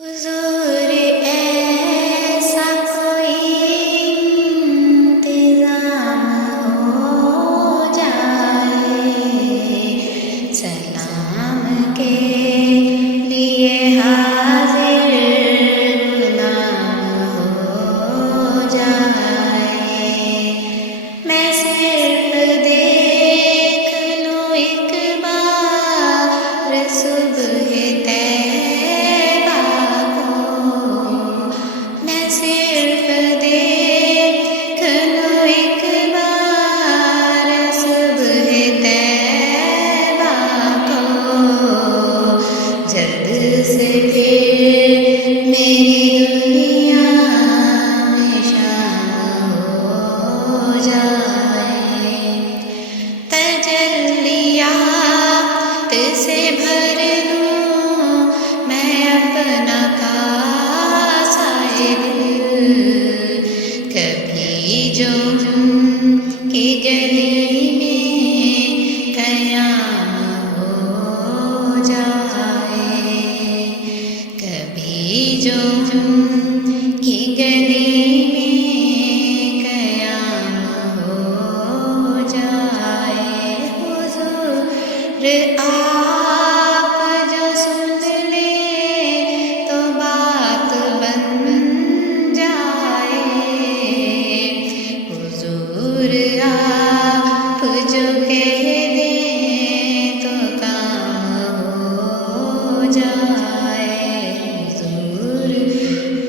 حضور ایسا کوئی انتظام ہو جائے، سلام کے لیے حاضر غلام ہو جائے۔ میں صرف دیکھ لوں ایک بار صبح طیبہ کو، میں صرف دیکھ لوں ایک بار صبح طیبہ کو، جلد سے پھر میری دنیا میں شام ہو جائے۔ تجلیات سے بھر لوں میں اپنا کاسہ دل، کبھی جو کی گلی میں قیام ہو جائے، کبھی جو کی گلی میں قیام ہو جائے۔ حضور آپ جو سن لیں تو بات بن جائے، حضور آپ جو کہہ دیں تو کام ہو جائے، حضور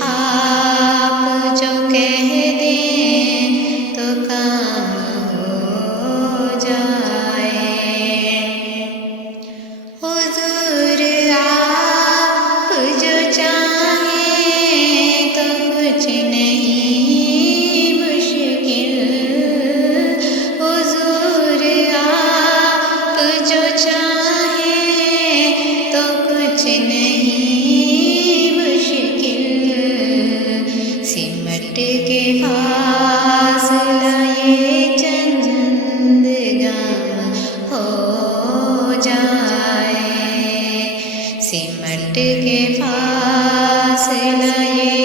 آپ جو کہہ دیں تو کام ہو جائے۔ حضور آپ جو چاہیں تو کچھ نہیں مشکل، حضور آپ جو چاہیں تو کچھ نہیں مشکل، سمٹ کے فاصلہ یہ چند گام ہو جائے، سمٹ کے فاصلہ یہ